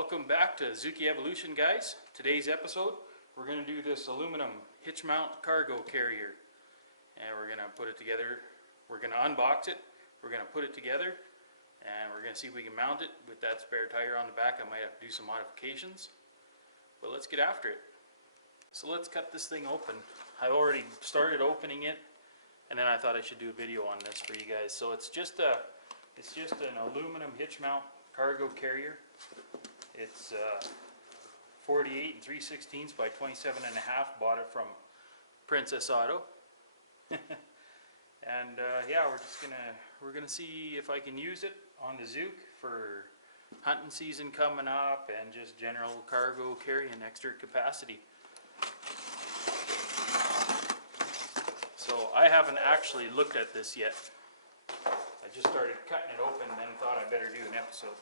Welcome back to Suzuki Evolution, guys. Today's episode, we're going to do this aluminum hitch mount cargo carrier, and we're going to put it together. We're going to unbox it, we're going to put it together, and we're going to see if we can mount it with that spare tire on the back. I might have to do some modifications, but let's get after it. So let's cut this thing open. I already started opening it, and then I thought I should do a video on this for you guys. So it's just an aluminum hitch mount cargo carrier. It's 48 3/16 by 27 and a half. Bought it from Princess Auto. And yeah, we're gonna see if I can use it on the Zook for hunting season coming up and just general cargo carrying extra capacity. So I haven't actually looked at this yet. I just started cutting it open and then thought I'd better do an episode.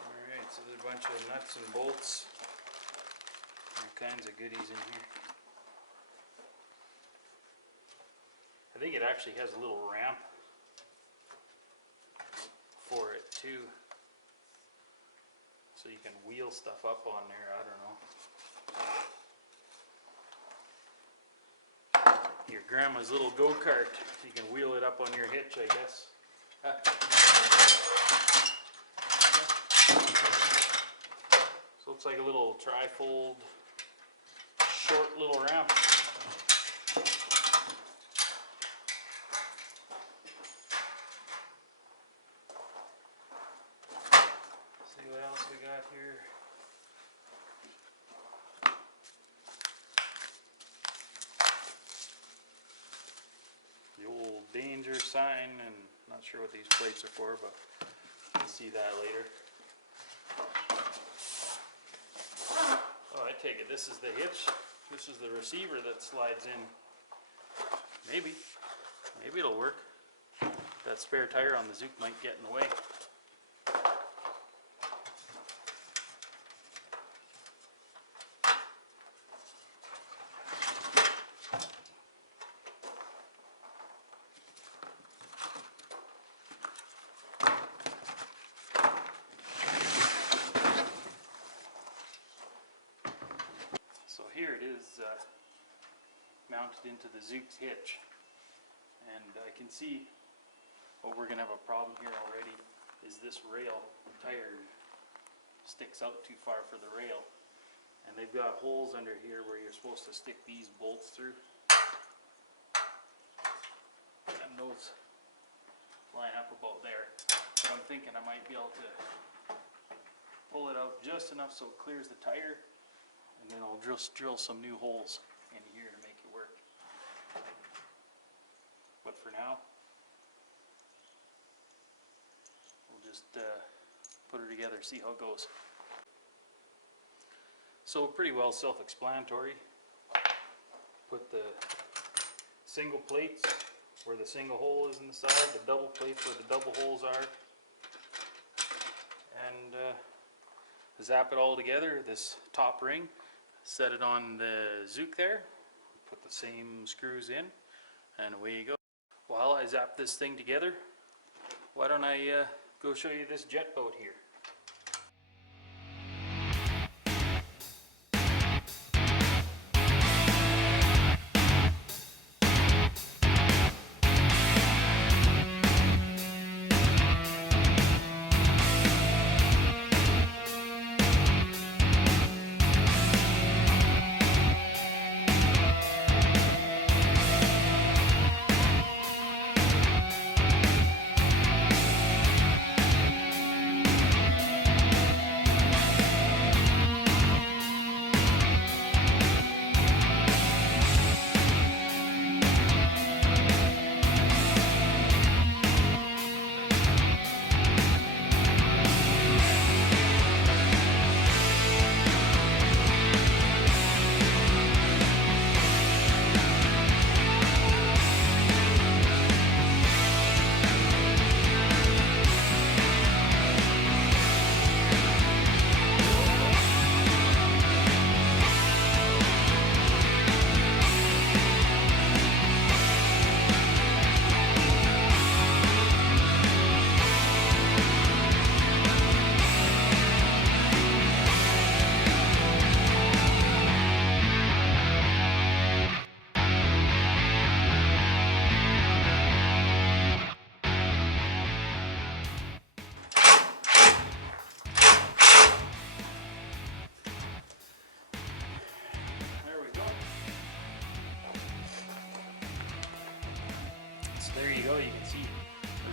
Alright, so there's a bunch of nuts and bolts, all kinds of goodies in here. I think it actually has a little ramp for it too, so you can wheel stuff up on there. I don't know. Your grandma's little go-kart, you can wheel it up on your hitch, I guess. So it's like a little tri-fold short little ramp. What else we got here? The old danger sign, and not sure what these plates are for, but we'll see that later. Oh, I take it this is the hitch. This is the receiver that slides in. Maybe it'll work. That spare tire on the Zook might get in the way. So here it is, mounted into the Zook's hitch, and I can see what we're going to have a problem here already is this rail. Tire sticks out too far for the rail, and they've got holes under here where you're supposed to stick these bolts through, and those line up about there. But I'm thinking I might be able to pull it out just enough so it clears the tire, and then I'll just drill some new holes in here to make it work. But for now, we'll just put her together, see how it goes. So pretty well self-explanatory. Put the single plates where the single hole is in the side, the double plates where the double holes are, and zap it all together, this top ring. Set it on the Zook there, put the same screws in, and away you go. While I zap this thing together, why don't I go show you this jet boat here.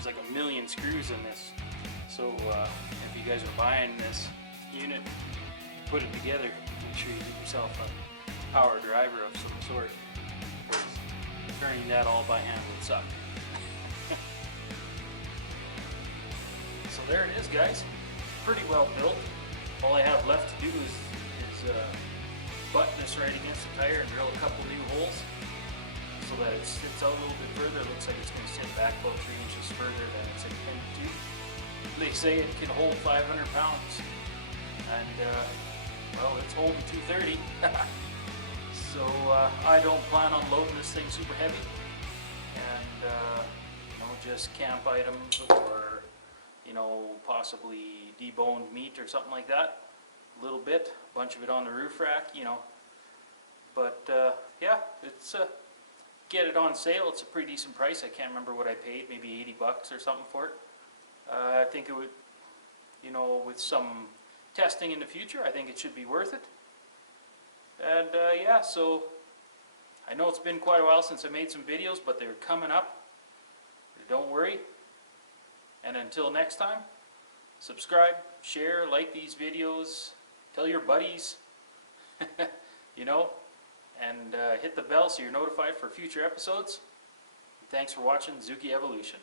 there's like a million screws in this. So if you guys are buying this unit, put it together, make sure you get yourself a power driver of some sort. Turning that all by hand would suck. So there it is, guys. Pretty well built. All I have left to do is butt this right against the tire and drill a couple new holes so that it sits out a little bit further. It looks like it's going to sit back about 3 inches further than it's intended to. They say it can hold 500 pounds, and well, it's holding 230. So I don't plan on loading this thing super heavy, and you know, just camp items or, you know, possibly deboned meat or something like that. A little bit, a bunch of it on the roof rack, you know. But yeah, it's get it on sale. It's a pretty decent price. I can't remember what I paid, maybe 80 bucks or something for it. I think it would, you know, with some testing in the future, I think it should be worth it. And yeah, so I know it's been quite a while since I made some videos, but they're coming up. Don't worry. And until next time, subscribe, share, like these videos, tell your buddies, you know, and hit the bell so you're notified for future episodes. Thanks for watching Suzuki Evolution.